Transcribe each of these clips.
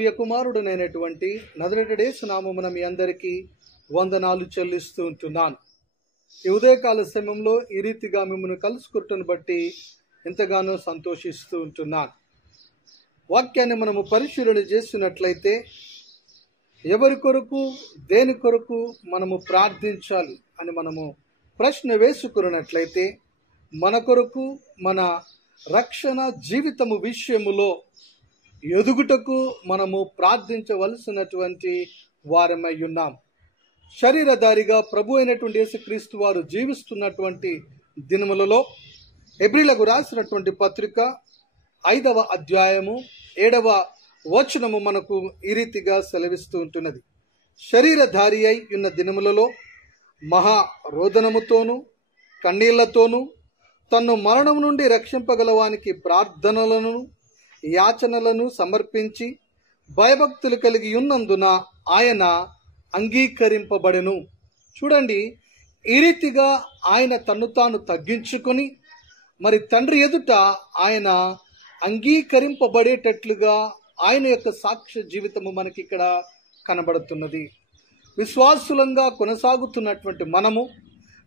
ప్రియ కుమారుడునైనటువంటి నజరేయుడు యేసు నామమున మీ అందరికీ వందనాలు చెల్లిస్తూ ఉంటున్నాను. ఈ ఉదయకాల సమయంలో ఈ రీతిగా మిమ్మల్ని కలుసుకుంటున్న బట్టి ఎంతగానో సంతోషిస్తూ ఉంటున్నాను. వాక్యాన్ని మనము పరిశీలన చేస్తున్నట్లయితే ఎవరి కొరకు, దేని కొరకు మనము ప్రార్థించాలి అని మనము ప్రశ్న వేసుకున్నట్లయితే మన కొరకు, మన రక్షణ జీవితము విషయములో ఎదుగుటకు మనము ప్రార్థించవలసినటువంటి వారమై ఉన్నాం. శరీరధారిగా ప్రభు అయినటువంటి యేసుక్రీస్తు వారు జీవిస్తున్నటువంటి దినములలో హెబ్రీలకు రాసినటువంటి పత్రిక 5వ అధ్యాయము 7వ వచనము మనకు ఈ రీతిగా సెలవిస్తూ ఉంటున్నది. శరీరధారి అయి ఉన్న దినములలో మహా రోదనముతోనూ కన్నీళ్లతోనూ తన్ను మరణం నుండి రక్షింపగలవానికి ప్రార్థనలను యాచనలను సమర్పించి భయభక్తులు కలిగి ఉన్నందున ఆయన అంగీకరింపబడెను. చూడండి, ఈ రీతిగా ఆయన తన్ను తాను తగ్గించుకొని మరి తండ్రి ఎదుట ఆయన అంగీకరింపబడేటట్లుగా ఆయన యొక్క సాక్ష్య జీవితము మనకి ఇక్కడ కనబడుతున్నది. విశ్వాసులంగా కొనసాగుతున్నటువంటి మనము,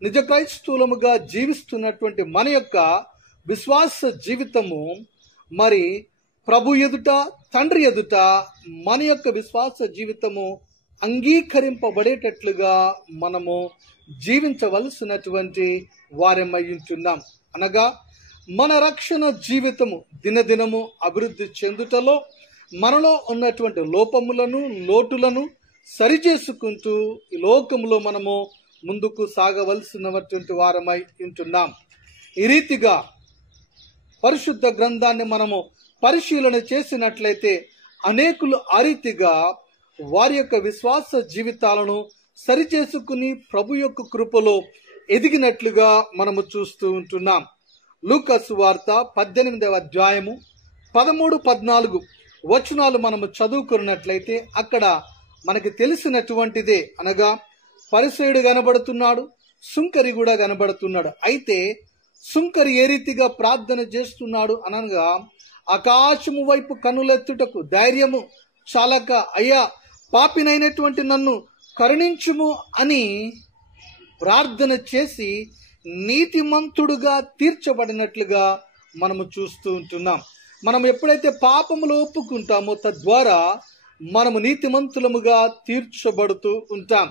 నిజ క్రైస్తవులముగా జీవిస్తున్నటువంటి మన యొక్క విశ్వాస జీవితము మరి ప్రభు ఎదుట, తండ్రి ఎదుట మన యొక్క విశ్వాస జీవితము అంగీకరింపబడేటట్లుగా మనము జీవించవలసినటువంటి వారమై ఉంటున్నాం. అనగా మన రక్షణ జీవితము దినదినము అభివృద్ధి చెందుటలో మనలో ఉన్నటువంటి లోపములను, లోటులను సరిచేసుకుంటూ ఈ లోకములో మనము ముందుకు సాగవలసినటువంటి వారమై ఉంటున్నాం. ఈ రీతిగా పరిశుద్ధ గ్రంథాన్ని మనము పరిశీలన చేసినట్లయితే అనేకులు ఆ రీతిగా వారి యొక్క విశ్వాస జీవితాలను సరిచేసుకుని ప్రభు యొక్క కృపలో ఎదిగినట్లుగా మనము చూస్తూ ఉంటున్నాం. లూకా సువార్త 18వ అధ్యాయము 13-14 వచనాలు మనము చదువుకున్నట్లయితే అక్కడ మనకి తెలిసినటువంటిదే. అనగా పరిసయ్యుడు కనబడుతున్నాడు, సుంకరి కూడా కనబడుతున్నాడు. అయితే సుంకరి ఏ రీతిగా ప్రార్థన చేస్తున్నాడు అనగా, ఆకాశము వైపు కన్నులెత్తుటకు ధైర్యము చాలక, అయ్యా పాపినైనటువంటి నన్ను కరుణించుము అని ప్రార్థన చేసి నీతిమంతుడుగా తీర్చబడినట్లుగా మనము చూస్తూ ఉంటున్నాం. మనం ఎప్పుడైతే పాపములు ఒప్పుకుంటామో తద్వారా మనము నీతిమంతులముగా తీర్చబడుతూ ఉంటాం.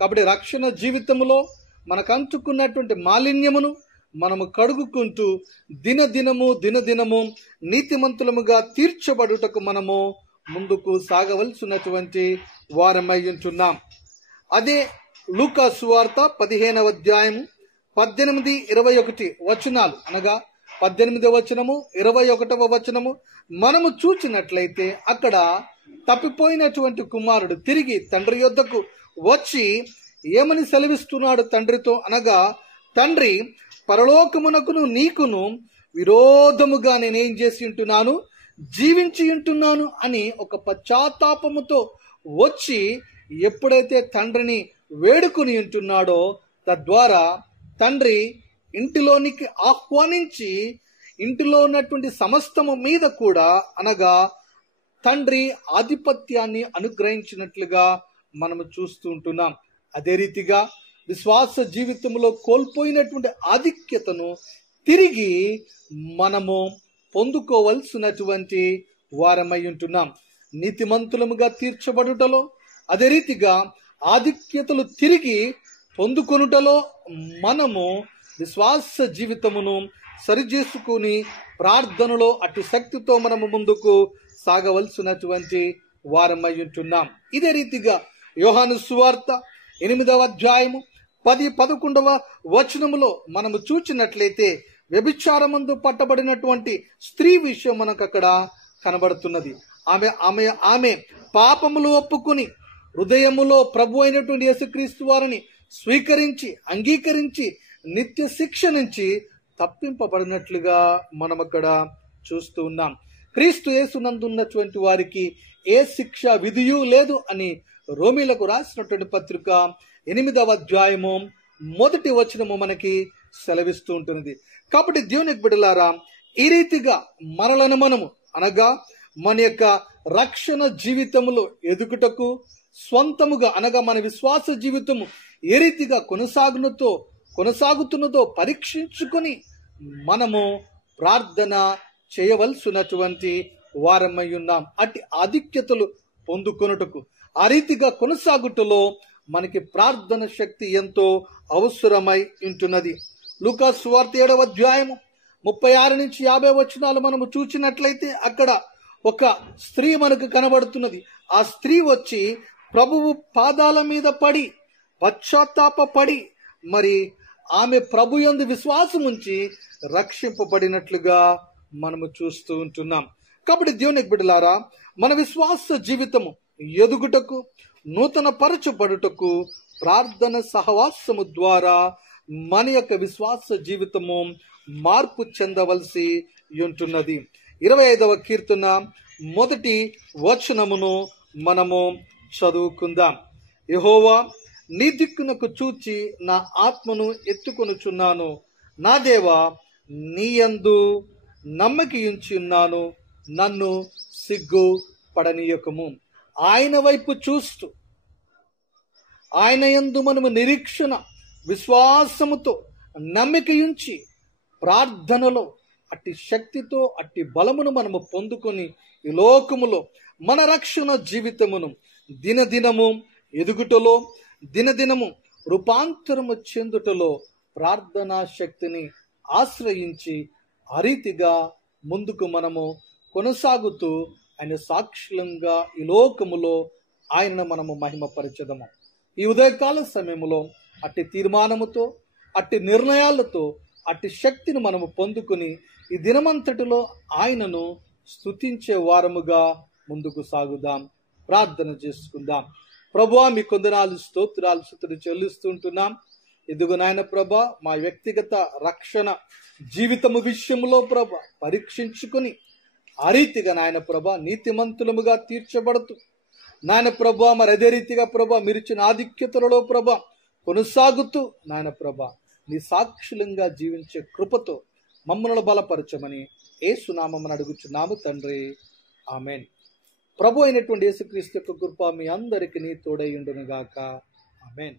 కాబట్టి రక్షణ జీవితంలో మనకు అంటుకున్నటువంటి మాలిన్యమును మనము కడుగుకుంటూ దినదినము నీతిమంతులముగా తీర్చబడుటకు మనము ముందుకు సాగవలసినటువంటి వారమై ఉంటున్నాం. అదే లూకా సువార్త 15వ అధ్యాయము 18-21 వచనాలు, అనగా 18వ వచనము 21వ వచనము మనము చూచినట్లయితే అక్కడ తప్పిపోయినటువంటి కుమారుడు తిరిగి తండ్రి యొద్దకు వచ్చి ఏమని సెలవిస్తున్నాడు తండ్రితో అనగా, తండ్రి, పరలోకమునకును నీకును విరోధముగా నేనేం చేసి ఉంటున్నాను, జీవించి ఉంటున్నాను అని ఒక పశ్చాత్తాపముతో వచ్చి ఎప్పుడైతే తండ్రిని వేడుకుని ఉంటున్నాడో తద్వారా తండ్రి ఇంటిలోనికి ఆహ్వానించి ఇంటిలో ఉన్నటువంటి సమస్తము మీద కూడా, అనగా తండ్రి ఆధిపత్యాన్ని అనుగ్రహించినట్లుగా మనము చూస్తూ ఉంటున్నాం. అదే రీతిగా విశ్వాస జీవితంలో కోల్పోయినటువంటి ఆధిక్యతను తిరిగి మనము పొందుకోవలసినటువంటి వారమై ఉంటున్నాం. నీతిమంతులముగా తీర్చబడుటలో, అదే రీతిగా ఆధిక్యతలు తిరిగి పొందుకొనుటలో మనము విశ్వాస జీవితమును సరిచేసుకుని ప్రార్థనలో అటు శక్తితో మనము ముందుకు సాగవలసినటువంటి వారమై ఉంటున్నాం. ఇదే రీతిగా యోహాను సువార్త 8వ అధ్యాయము 10-11 వచనములో మనము చూచినట్లయితే వ్యభిచారమందు పట్టబడినటువంటి స్త్రీ విషయం మనకు అక్కడ కనబడుతున్నది. ఆమె పాపములు ఒప్పుకుని హృదయములో ప్రభు అయినటువంటి యేసుక్రీస్తు వారిని స్వీకరించి అంగీకరించి నిత్య శిక్ష నుంచి తప్పింపబడినట్లుగా మనం అక్కడ చూస్తూ ఉన్నాం. క్రీస్తు యేసునందున్నటువంటి వారికి ఏ శిక్ష విధియు లేదు అని రోమీలకు రాసినటువంటి పత్రిక 8వ అధ్యాయము 1వ వచనము మనకి సెలవిస్తూ ఉంటుంది. కాబట్టి దేవునికి బిడ్డలారా, ఈ రీతిగా మనలను మనము, అనగా మన యొక్క రక్షణ జీవితములో ఎదుగుటకు స్వంతముగా అనగా మన విశ్వాస జీవితము ఏ రీతిగా కొనసాగుతున్నదో పరీక్షించుకొని మనము ప్రార్థన చేయవలసినటువంటి వారమై ఉన్నాం. అట్టి ఆధిక్యతలు పొందుకొనుటకు ఆ రీతిగా కొనసాగుటలో మనకి ప్రార్థన శక్తి ఎంతో అవసరమై ఉంటున్నది. లూకా సువార్త 7వ అధ్యాయము 36 నుంచి 50 వచనాలు మనము చూచినట్లయితే అక్కడ ఒక స్త్రీ మనకు కనబడుతున్నది. ఆ స్త్రీ వచ్చి ప్రభువు పాదాల మీద పడి పశ్చాత్తాపడి మరి ఆమె ప్రభు యందు విశ్వాసం ఉంచి రక్షింపబడినట్లుగా మనము చూస్తూ ఉంటున్నాం. కాబట్టి దేవుని బిడ్డలారా, మన విశ్వాస జీవితము ఎదుగుటకు నూతన పరచబడుటకు ప్రార్థన సహవాసము ద్వారా మన యొక్క విశ్వాస జీవితము మార్పు చెందవలసి ఉంటున్నది. 25వ కీర్తన 1వ వచనమును మనము చదువుకుందాం. యెహోవా, నీ దిక్కునకు చూచి నా ఆత్మను ఎత్తుకొనుచున్నాను. నా దేవా, నీ యందు నమ్మకించి ఉన్నాను, నన్ను సిగ్గు పడనీయకము. ఆయన వైపు చూస్తూ ఆయన యందు మనము నిరీక్షణ విశ్వాసముతో నమ్మికయుంచి ప్రార్థనలో అట్టి శక్తితో అట్టి బలమును మనము పొందుకొని ఈ లోకములో మన రక్షణ జీవితమును దినదినము ఎదుగుటలో దినదినము రూపాంతరము చెందుటలో ప్రార్థనా శక్తిని ఆశ్రయించి ఆ రీతిగా ముందుకు మనము కొనసాగుతూ ఆయన సాక్షులంగా ఈ లోకములో ఆయనను మనము మహిమపరచదము. ఈ ఉదయకాల సమయంలో అట్టి తీర్మానముతో అట్టి నిర్ణయాలతో అట్టి శక్తిని మనము పొందుకుని ఈ దినమంతటిలో ఆయనను స్తుతించే వారముగా ముందుకు సాగుదాం. ప్రార్థన చేసుకుందాం. ప్రభువా, మీ కొందనాలు స్తోత్రాలు స్తుతులు చెల్లిస్తుంటున్నాం. ఇదిగో నాయన ప్రభా, మా వ్యక్తిగత రక్షణ జీవితము విషయంలో ప్రభా పరీక్షించుకుని ఆ రీతిగా నాయన ప్రభా నీతిమంతులముగా తీర్చబడుతూ నాయన ప్రభా మరి అదే రీతిగా ప్రభా మీరిచ్చిన ఆధిక్యతలలో ప్రభా కొనసాగుతూ నాయన ప్రభా నీ సాక్షులంగా జీవించే కృపతో మమ్మల్ని బలపరచమని యేసు నామమున అడుగుచున్నాము తండ్రి, ఆమేన్. ప్రభు అయినటువంటి యేసుక్రీస్తు యొక్క కృప మీ అందరికీ తోడై ఉండును గాక. ఆమేన్.